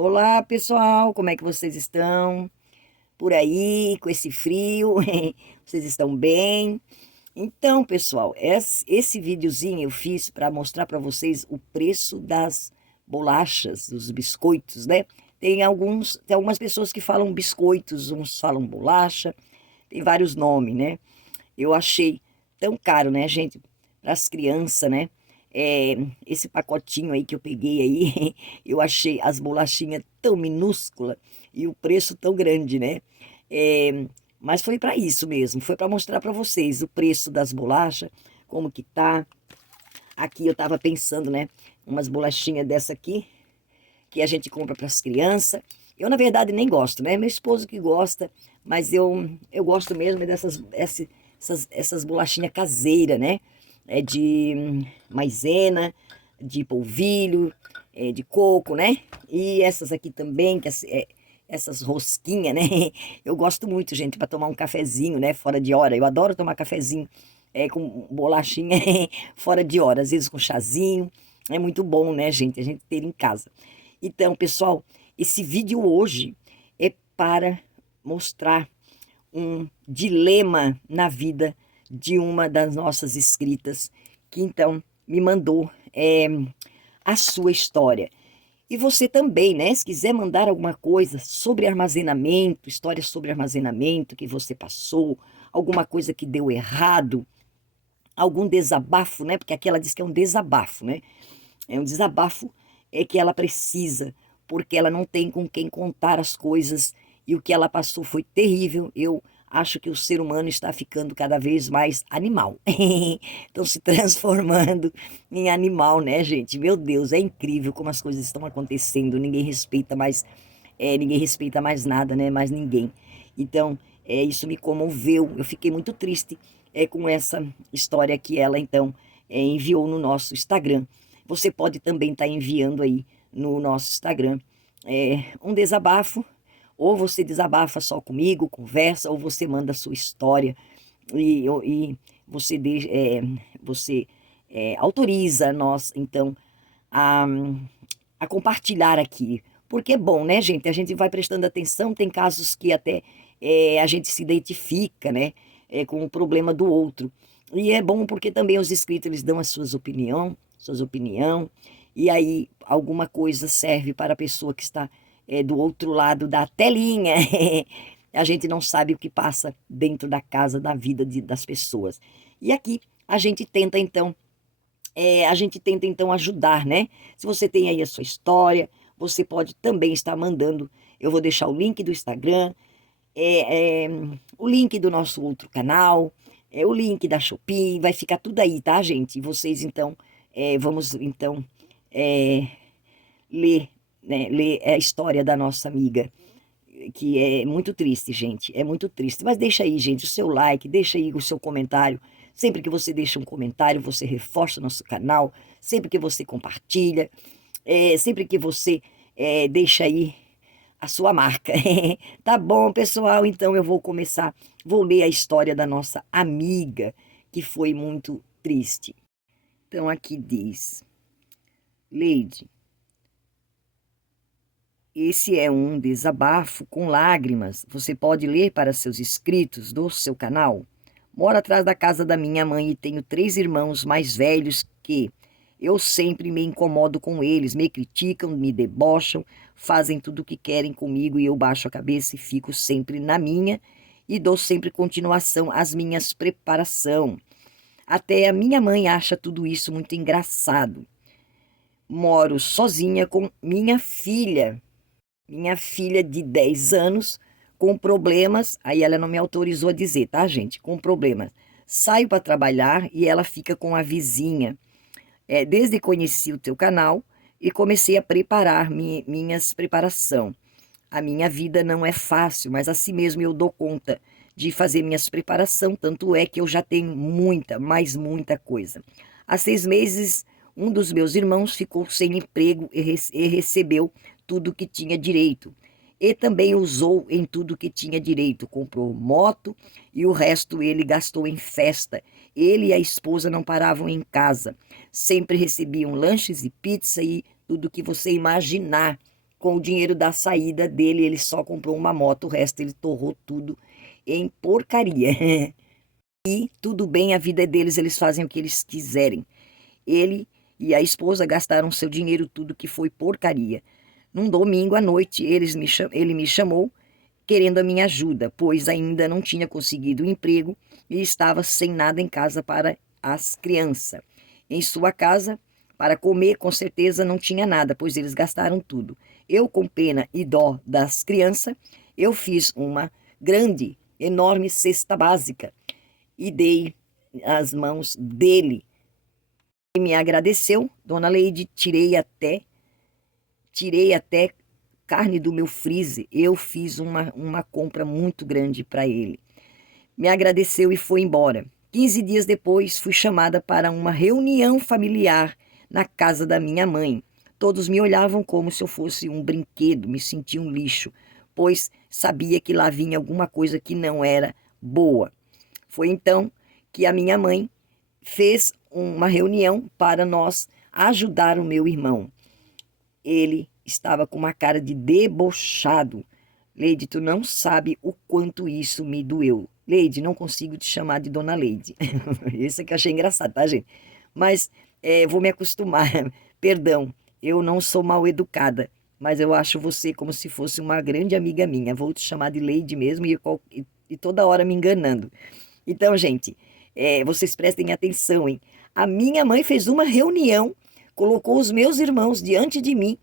Olá, pessoal, como é que vocês estão? Por aí, com esse frio, vocês estão bem? Então, pessoal, esse videozinho eu fiz para mostrar para vocês o preço das bolachas, dos biscoitos, né? Tem algumas pessoas que falam biscoitos, uns falam bolacha, tem vários nomes, né? Eu achei tão caro, né, gente, para as crianças, né? É, esse pacotinho aí que eu peguei aí, eu achei as bolachinhas tão minúsculas e o preço tão grande, né? É, mas foi para isso mesmo, foi para mostrar para vocês o preço das bolachas, como que tá. Aqui eu tava pensando, né? Umas bolachinhas dessa aqui, que a gente compra para as crianças. Eu, na verdade, nem gosto, né? Meu esposo que gosta, mas eu gosto mesmo é essas bolachinhas caseiras, né? É de maisena, de polvilho, de coco, né? E essas aqui também, essas rosquinhas, né? Eu gosto muito, gente, para tomar um cafezinho, né? Fora de hora. Eu adoro tomar cafezinho com bolachinha fora de hora, às vezes com chazinho. É muito bom, né, gente? A gente ter em casa. Então, pessoal, esse vídeo hoje é para mostrar um dilema na vida de uma das nossas inscritas, que então me mandou a sua história. E você também, né? Se quiser mandar alguma coisa sobre armazenamento, história sobre armazenamento que você passou, alguma coisa que deu errado, algum desabafo, né? Porque aqui ela diz que é um desabafo, né? É um desabafo que ela precisa, porque ela não tem com quem contar as coisas e o que ela passou foi terrível. Eu acho que o ser humano está ficando cada vez mais animal. Estão se transformando em animal, né, gente? Meu Deus, é incrível como as coisas estão acontecendo. Ninguém respeita mais nada, né? Mais ninguém. Então, isso me comoveu. Eu fiquei muito triste com essa história que ela então enviou no nosso Instagram. Você pode também estar enviando aí no nosso Instagram um desabafo, ou você desabafa só comigo, conversa, ou você manda a sua história e você autoriza nós, então, a, a compartilhar aqui. Porque é bom, né, gente? A gente vai prestando atenção, tem casos que até a gente se identifica, né, com o problema do outro. E é bom porque também os inscritos eles dão as suas opinião, e aí alguma coisa serve para a pessoa que está do outro lado da telinha. A gente não sabe o que passa dentro da casa, da vida das pessoas. E aqui a gente tenta então ajudar, né? Se você tem aí a sua história, você pode também estar mandando. Eu vou deixar o link do Instagram, o link do nosso outro canal, o link da Shopee, vai ficar tudo aí, tá, gente? E vocês então, vamos então é, ler, né, ler a história da nossa amiga, que é muito triste, gente, é muito triste. Mas deixa aí, gente, o seu like, deixa aí o seu comentário. Sempre que você deixa um comentário, você reforça o nosso canal. Sempre que você compartilha, sempre que você deixa aí a sua marca. Tá bom, pessoal? Então eu vou ler a história da nossa amiga, que foi muito triste. Então aqui diz: Leide, esse é um desabafo com lágrimas. Você pode ler para seus inscritos do seu canal? Moro atrás da casa da minha mãe e tenho 3 irmãos mais velhos que eu sempre me incomodo com eles, me criticam, me debocham, fazem tudo o que querem comigo e eu baixo a cabeça e fico sempre na minha e dou sempre continuação às minhas preparação. Até a minha mãe acha tudo isso muito engraçado. Moro sozinha com minha filha de 10 anos, com problemas, aí ela não me autorizou a dizer, tá, gente? Com problemas. Saio para trabalhar e ela fica com a vizinha. Desde que conheci o teu canal e comecei a preparar minhas preparação. A minha vida não é fácil, mas assim mesmo eu dou conta de fazer minhas preparação, tanto é que eu já tenho muita, mas muita coisa. Há 6 meses, um dos meus irmãos ficou sem emprego e recebeu tudo que tinha direito. E também usou em tudo que tinha direito. Comprou moto e o resto ele gastou em festa. Ele e a esposa não paravam em casa. Sempre recebiam lanches e pizza e tudo que você imaginar. Com o dinheiro da saída dele, ele só comprou uma moto, o resto ele torrou tudo em porcaria. E tudo bem, a vida é deles, eles fazem o que eles quiserem. Ele e a esposa gastaram seu dinheiro tudo que foi porcaria. Num domingo à noite, ele me chamou querendo a minha ajuda, pois ainda não tinha conseguido emprego e estava sem nada em casa para as crianças. Em sua casa, para comer, com certeza não tinha nada, pois eles gastaram tudo. Eu, com pena e dó das crianças, eu fiz uma grande, enorme cesta básica e dei as mãos dele. E me agradeceu, Dona Leide, tirei até carne do meu freezer. Eu fiz uma compra muito grande para ele. Me agradeceu e foi embora. 15 dias depois, fui chamada para uma reunião familiar na casa da minha mãe. Todos me olhavam como se eu fosse um brinquedo, me sentia um lixo, pois sabia que lá vinha alguma coisa que não era boa. Foi então que a minha mãe fez uma reunião para nós ajudar o meu irmão. Ele estava com uma cara de debochado. Leide, tu não sabe o quanto isso me doeu. Leide, não consigo te chamar de Dona Leide. Isso é que eu achei engraçado, tá, gente? Mas vou me acostumar. Perdão, eu não sou mal educada, mas eu acho você como se fosse uma grande amiga minha. Vou te chamar de Leide mesmo e toda hora me enganando. Então, gente, vocês prestem atenção, hein? A minha mãe fez uma reunião, colocou os meus irmãos diante de mim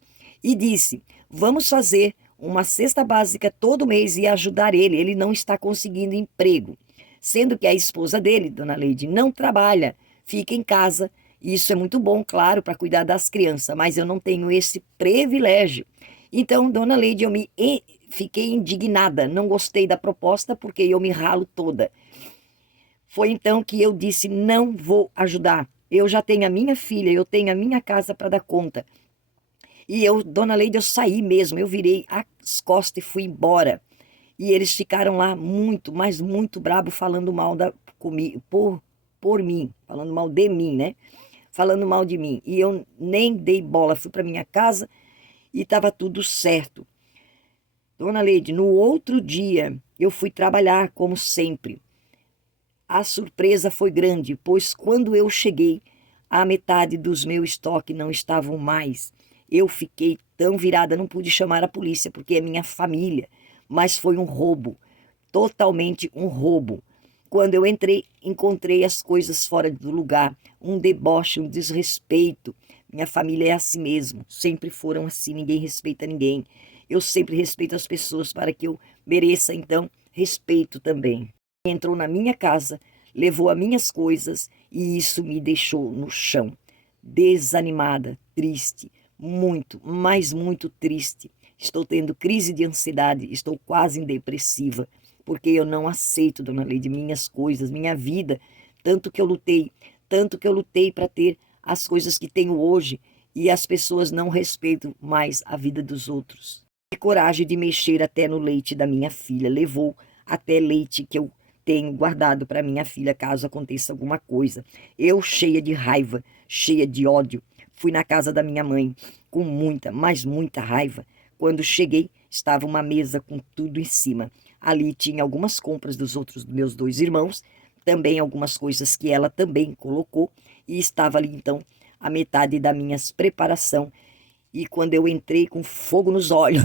e disse: vamos fazer uma cesta básica todo mês e ajudar ele. Ele não está conseguindo emprego, sendo que a esposa dele, Dona Leide, não trabalha, fica em casa. Isso é muito bom, claro, para cuidar das crianças, mas eu não tenho esse privilégio. Então, Dona Leide, fiquei indignada, não gostei da proposta porque eu me ralo toda. Foi então que eu disse: não vou ajudar. Eu já tenho a minha filha, eu tenho a minha casa para dar conta. E eu, Dona Leide, eu saí mesmo, eu virei as costas e fui embora. E eles ficaram lá muito, mas muito brabo, falando mal por mim, falando mal de mim, né? Falando mal de mim. E eu nem dei bola, fui para minha casa e estava tudo certo. Dona Leide, no outro dia eu fui trabalhar como sempre. A surpresa foi grande, pois quando eu cheguei, a metade dos meus estoques não estavam mais. Eu fiquei tão virada, não pude chamar a polícia, porque é minha família. Mas foi um roubo, totalmente um roubo. Quando eu entrei, encontrei as coisas fora do lugar, um deboche, um desrespeito. Minha família é assim mesmo, sempre foram assim, ninguém respeita ninguém. Eu sempre respeito as pessoas para que eu mereça, então, respeito também. Entrou na minha casa, levou as minhas coisas e isso me deixou no chão, desanimada, triste, muito, mas muito triste. Estou tendo crise de ansiedade, estou quase depressiva, porque eu não aceito, Dona Leide, minhas coisas, minha vida, tanto que eu lutei para ter as coisas que tenho hoje e as pessoas não respeitam mais a vida dos outros. Tive coragem de mexer até no leite da minha filha, levou até leite que eu tenho guardado para minha filha caso aconteça alguma coisa. Eu, cheia de raiva, cheia de ódio, fui na casa da minha mãe com muita, mas muita raiva. Quando cheguei, estava uma mesa com tudo em cima. Ali tinha algumas compras dos meus dois irmãos, também algumas coisas que ela também colocou, e estava ali então a metade da minha preparação. E quando eu entrei com fogo nos olhos,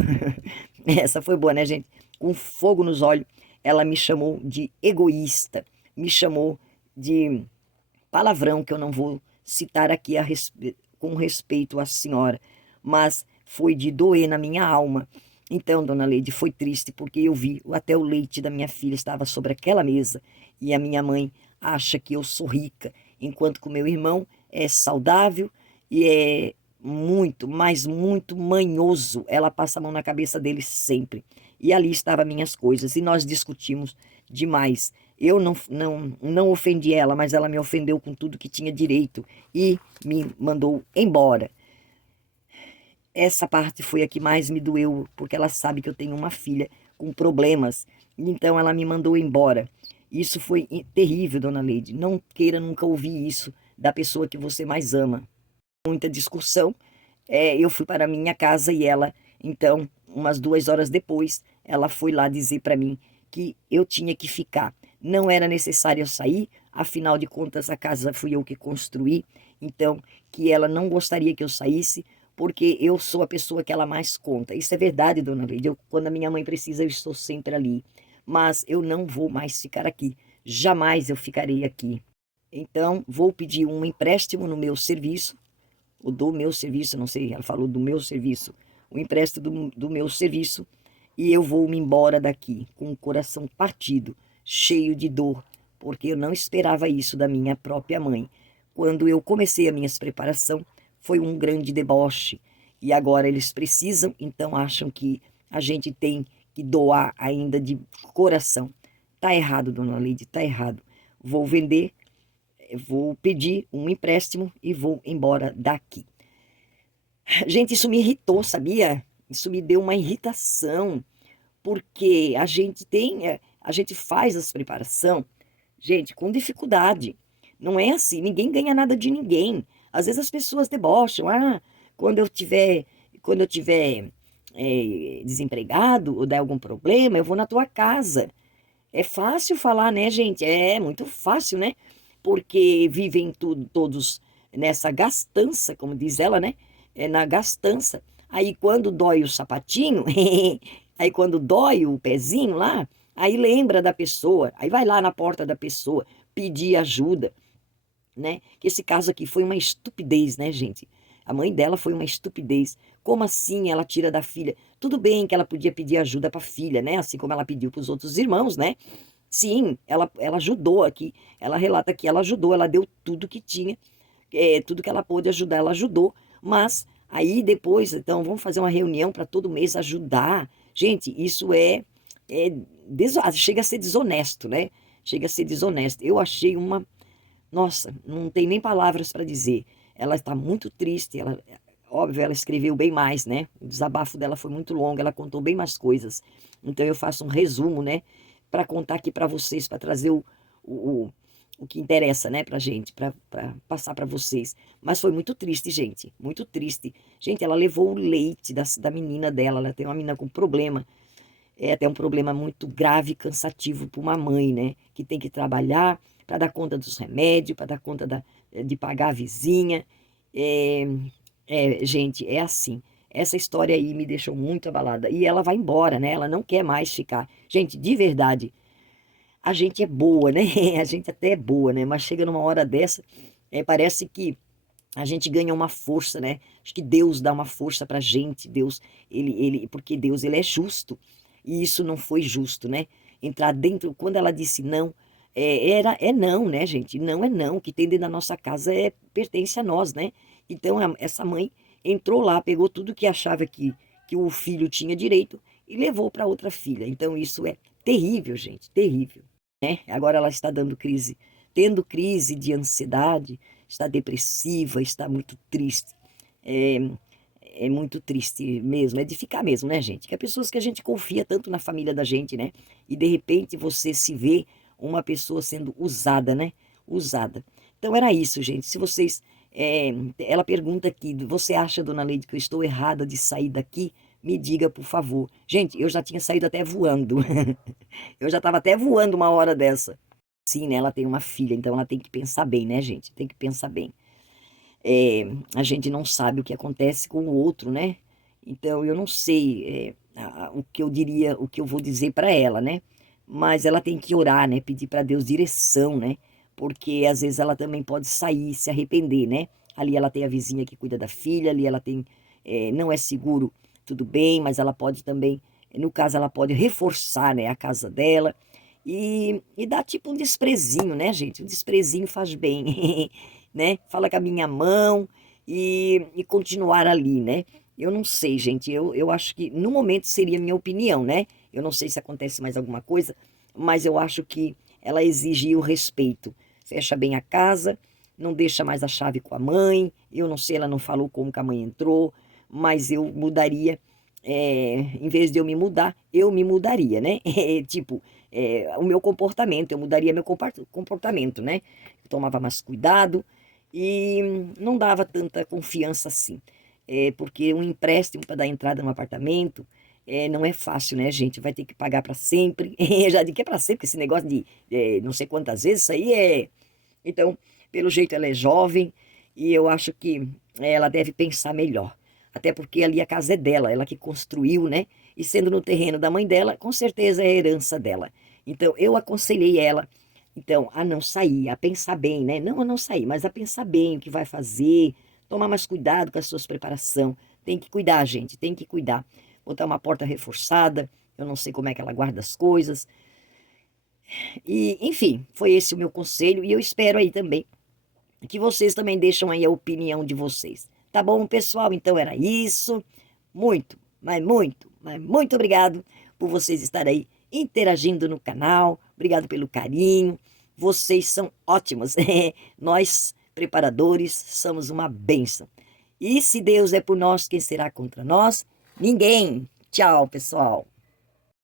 essa foi boa, né, gente? Com fogo nos olhos, ela me chamou de egoísta, me chamou de palavrão que eu não vou citar aqui com respeito à senhora, mas foi de doer na minha alma. Então, Dona Leide, foi triste porque eu vi até o leite da minha filha estava sobre aquela mesa e a minha mãe acha que eu sou rica, enquanto que o meu irmão é saudável e é muito, mas muito manhoso. Ela passa a mão na cabeça dele sempre. E ali estavam minhas coisas e nós discutimos demais. Eu não ofendi ela, mas ela me ofendeu com tudo que tinha direito e me mandou embora. Essa parte foi a que mais me doeu, porque ela sabe que eu tenho uma filha com problemas. Então ela me mandou embora. Isso foi terrível, Dona Leide. Não queira nunca ouvir isso da pessoa que você mais ama. Muita discussão. Eu fui para a minha casa e ela Então, umas 2 horas depois, ela foi lá dizer para mim que eu tinha que ficar. Não era necessário eu sair, afinal de contas a casa fui eu que construí, então que ela não gostaria que eu saísse, porque eu sou a pessoa que ela mais conta. Isso é verdade, dona Leide. Quando a minha mãe precisa, eu estou sempre ali. Mas eu não vou mais ficar aqui. Jamais eu ficarei aqui. Então, vou pedir um empréstimo no meu serviço, ou do meu serviço, não sei, ela falou do meu serviço, o empréstimo do meu serviço, e eu vou me embora daqui com o coração partido, cheio de dor, porque eu não esperava isso da minha própria mãe. Quando eu comecei a minha preparação, foi um grande deboche, e agora eles precisam, então acham que a gente tem que doar ainda de coração. Tá errado, dona Leide, tá errado. Vou vender, vou pedir um empréstimo e vou embora daqui. Gente, isso me irritou, sabia? Isso me deu uma irritação, porque a gente faz essa preparação, gente, com dificuldade. Não é assim, ninguém ganha nada de ninguém. Às vezes as pessoas debocham, quando eu tiver, quando eu tiver desempregado ou der algum problema, eu vou na tua casa. É fácil falar, né, gente? É muito fácil, né? Porque vivem todos nessa gastança, como diz ela, né? É na gastança. Aí quando dói o sapatinho, aí quando dói o pezinho lá, aí lembra da pessoa, aí vai lá na porta da pessoa pedir ajuda, né? Que esse caso aqui foi uma estupidez, né, gente? A mãe dela foi uma estupidez. Como assim ela tira da filha? Tudo bem que ela podia pedir ajuda para a filha, né? Assim como ela pediu para os outros irmãos, né? Sim, ela ajudou aqui. Ela relata que ela ajudou, ela deu tudo que tinha, tudo que ela pôde ajudar, ela ajudou. Mas aí depois, então, vamos fazer uma reunião para todo mês ajudar. Gente, isso chega a ser desonesto, né? Chega a ser desonesto. Eu achei uma. Nossa, não tem nem palavras para dizer. Ela está muito triste, óbvio, ela escreveu bem mais, né? O desabafo dela foi muito longo, ela contou bem mais coisas. Então eu faço um resumo, né? Para contar aqui para vocês, para trazer o, o que interessa, né, pra gente, para passar para vocês. Mas foi muito triste, gente, muito triste. Gente, ela levou o leite da menina dela, ela tem uma menina com problema, é até um problema muito grave e cansativo para uma mãe, né? Que tem que trabalhar para dar conta dos remédios, para dar conta de pagar a vizinha. É, gente, é assim. Essa história aí me deixou muito abalada. E ela vai embora, né? Ela não quer mais ficar. Gente, de verdade, a gente é boa, né? A gente até é boa, né? Mas chega numa hora dessa, parece que a gente ganha uma força, né? Acho que Deus dá uma força pra gente. Deus, porque Deus, ele é justo. E isso não foi justo, né? Entrar dentro, quando ela disse não, é não, né, gente? Não é não. O que tem dentro da nossa casa pertence a nós, né? Então, essa mãe entrou lá, pegou tudo que achava que o filho tinha direito e levou para outra filha. Então, isso é terrível, gente, terrível, né? Agora ela está tendo crise de ansiedade, está depressiva, está muito triste. É, é muito triste mesmo, é de ficar mesmo, né, gente? Que é pessoas que a gente confia tanto na família da gente, né? E de repente você se vê uma pessoa sendo usada, né? Usada. Então era isso, gente. Se vocês. Ela pergunta aqui: você acha, dona Leide, que eu estou errada de sair daqui? Me diga, por favor. Gente, eu já tinha saído até voando. Eu já estava até voando uma hora dessa. Sim, né? Ela tem uma filha, então ela tem que pensar bem, né, gente? Tem que pensar bem. A gente não sabe o que acontece com o outro, né? Então eu não sei o que eu diria, o que eu vou dizer para ela, né? Mas ela tem que orar, né? Pedir para Deus direção, né? Porque às vezes ela também pode sair, se arrepender, né? Ali ela tem a vizinha que cuida da filha, ali ela tem, não é seguro, tudo bem, mas ela pode também, no caso, ela pode reforçar, né, a casa dela e dar tipo um desprezinho, né, gente? Um desprezinho faz bem, né? Fala com a minha mão e continuar ali, né? Eu não sei, gente. Eu acho que no momento seria a minha opinião, né? Eu não sei se acontece mais alguma coisa, mas eu acho que ela exige o respeito. Fecha bem a casa, não deixa mais a chave com a mãe. Eu não sei, ela não falou como que a mãe entrou, mas eu mudaria. Em vez de eu me mudar, eu me mudaria, né? Tipo, o meu comportamento, eu mudaria meu comportamento, né? Eu tomava mais cuidado e não dava tanta confiança assim. porque um empréstimo para dar entrada no apartamento não é fácil, né, gente? Vai ter que pagar para sempre. Eu já digo que é para sempre, esse negócio de não sei quantas vezes, isso aí é. Então, pelo jeito, ela é jovem e eu acho que ela deve pensar melhor. Até porque ali a casa é dela, ela que construiu, né? E sendo no terreno da mãe dela, com certeza é a herança dela. Então, eu aconselhei ela, então, a não sair, a pensar bem, né? Não a não sair, mas a pensar bem o que vai fazer, tomar mais cuidado com as suas preparações. Tem que cuidar, gente, tem que cuidar. Botar uma porta reforçada, eu não sei como é que ela guarda as coisas. E, enfim, foi esse o meu conselho e eu espero aí também que vocês também deixam aí a opinião de vocês. Tá bom, pessoal? Então era isso. Muito, mas muito obrigado por vocês estarem aí interagindo no canal. Obrigado pelo carinho. Vocês são ótimos. Nós, preparadores, somos uma bênção. E se Deus é por nós, quem será contra nós? Ninguém. Tchau, pessoal.